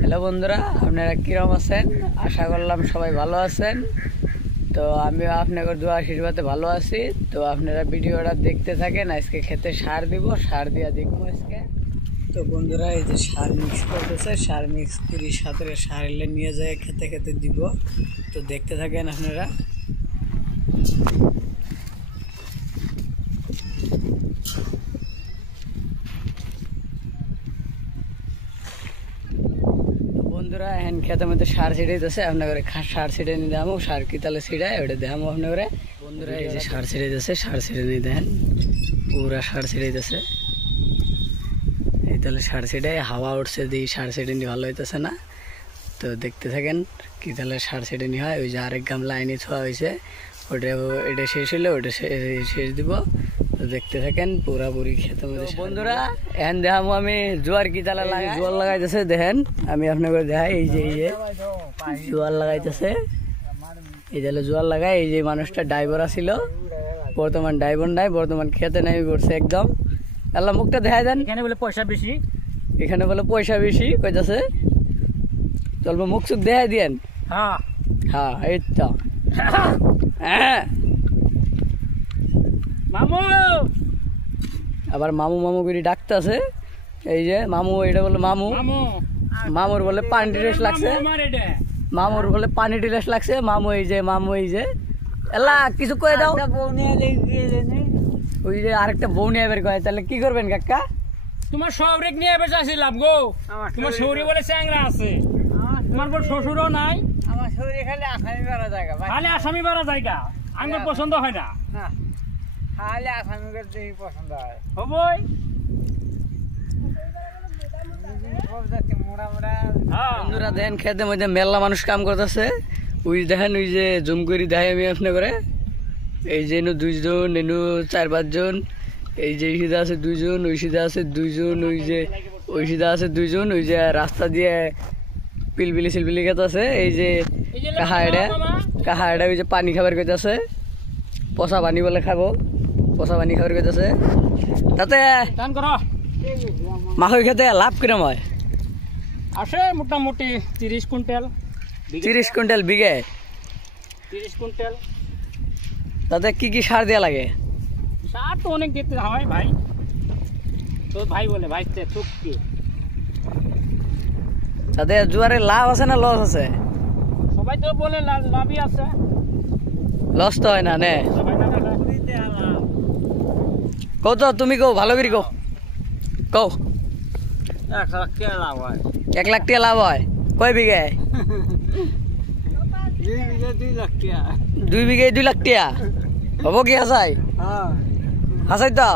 Hello বন্ধুরা, আপনারা কিরকম আছেন? আশা করলাম সবাই ভালো আছেন। তো আমিও আপনাদের দোয়া আশীর্বাদে ভালো আছি। তো আপনারা ভিডিওটা দেখতে থাকেন। আজকে খেতে সার দিব, সার দিয়া দেখবো আজকে। তো বন্ধুরা, এই যে সার মিক্স করতেছে, সার মিক্স করি সাথে সার এলে নিয়ে যায় খেতে খেতে দিব। তো দেখতে থাকেন আপনারা। বন্ধুরা এখন খেতের মধ্যে সার ছিটাইতেছে, আপনার সার ছিটে নিয়ে দেখামো। সার কি তাহলে ছিটায় ওটা দেখামো আপনার। বন্ধুরা এই যে সার ছিটাইতেছে, সার ছিটে নিয়ে দেখেন পুরা সার ছিটাইতেছে। এই তাহলে সার ছিটাই হাওয়া উঠছে দিয়ে সার ছিটে নিয়ে ভালো হইতেছে না। তো দেখতে থাকেন কি তাহলে সার ছিটে নিয়ে হয়। ওই যে আরেক গামলা আইনি ছোঁয়া হয়েছে, ওটা এটা শেষ হলে ওটা শেষ দিব। তো দেখতে থাকেন পুরাপুরি খেতের মধ্যে। বন্ধুরা এখন দেখামো আমি জোয়ার কি তালা লাগাই। জোয়ার লাগাইতেছে দেখেন, আমি আপনাকে দেখাই। এই যে জোয়ার লাগাইতেছে, এই তাহলে জোয়ার লাগাই। এই যে মানুষটা ড্রাইভার আছিল, বর্তমান ড্রাইভার নাই, বর্তমান খেতে নাই করছে একদম। আল্লাহ মুখটা দেখা দেন। এখানে বলে পয়সা বেশি, এখানে বলে পয়সা বেশি কইতাছে। চলবো মুখ চুখ দেখাই দিয়েন। হ্যাঁ হ্যাঁ এই তো হ্যাঁ মামু। আবার মামু মামু করে ডাকতেছে। এই যে মামু, এটা বলে মামু। মামুর বলে পানি টিলেস লাগছে, মামুর বলে পানি টিলেস লাগছে। মামু এই যে, মামু এই যে এলা কিছু কয়ে দাও। ওই যে আরেকটা বউ নিয়ে বের কয়, তাহলে কি করবেন কাকা? তোমার শহরে নিয়ে এবার চাইছিলাম গো। তোমার শহরে বলে চ্যাংরা আছে, তোমার বল শ্বশুরও নাই। আমার শরীরে খালি আসামি বাড়া জায়গা, খালি আসামি বাড়া জায়গা। আমার পছন্দ হয় না, খালি আসামি করতে পছন্দ হয়। হবই বন্ধুরা দেখেন খেতে মধ্যে মেলা মানুষ কাম করতেছে। ওই দেখেন, ওই যে জুম করি দেখাই আমি আপনি করে। এই যে এনু 2 জন, এনু 4-5 জন। এই যে সিধা আছে 2 জন, ওই সিধা আছে 2 জন, ওই যে ওই সিধা আছে 2 জন। ওই যে রাস্তা দিয়ে পিলপিলি সিলপিলি খেতে আছে। এই যে কাহা এটা ওই যে পানি খাবার করতেছে, পচা পানি বলে খাবো, পচা পানি খাবার করতেছে। তাতে মাখই খেতে লাভ কিরম হয়? আসে মোটামুটি 30 কুইন্টাল। 30 কুইন্টাল বিঘে? 30 কুইন্টাল। তাতে কি কি সার দেওয়া লাগে? সার তো অনেক দিতে হয় ভাই। তো ভাই বলে ভাই চুপ কি, তাতে জোয়ারে লাভ আছে না লস আছে? সবাই তো বলে লাভই আছে, লস তো হয় না নে। কও তো তুমি, কও ভালো করে কও। কও 1 লাখ টাকা লাভ হয়। 1 লাখ টাকা লাভ হয়? কয় বিঘে? 2 বিঘে 2 লাখ টাকা হবো কি? হাসাই হাসাই তো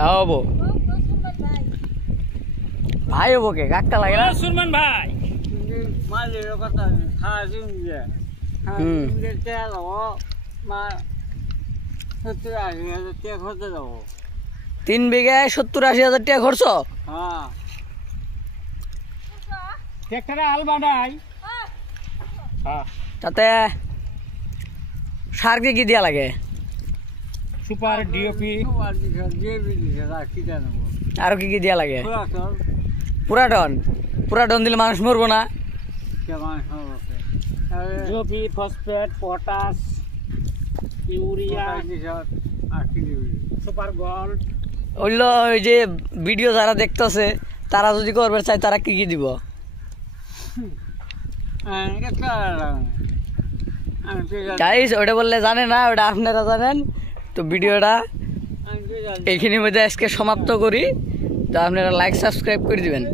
হবো ভাই, হবো কে কাকটা লাগে না? সুরমান ভাই হুম 3 বিঘে 70-80 হাজার টাকা খরচ। ট্রাক্টরে হাল বাঁধাই। তাতে সার কি দেওয়া লাগে? সুপার, ডিওপি, আরো কি দেওয়া লাগে? পুরাটন। পুরাটন দিলে মানুষ মরবো না? DOP, phosphate, potash, urea, super gold. ওইগুলো ওই যে ভিডিও যারা দেখতেছে তারা যদি করবে চায়, তারা কি কি দিব? গাইস ওটা বললে জানে না, ওটা আপনারা জানেন। তো ভিডিওটা এইখানের মধ্যে আজকে সমাপ্ত করি। তো আপনারা লাইক সাবস্ক্রাইব করে দিবেন।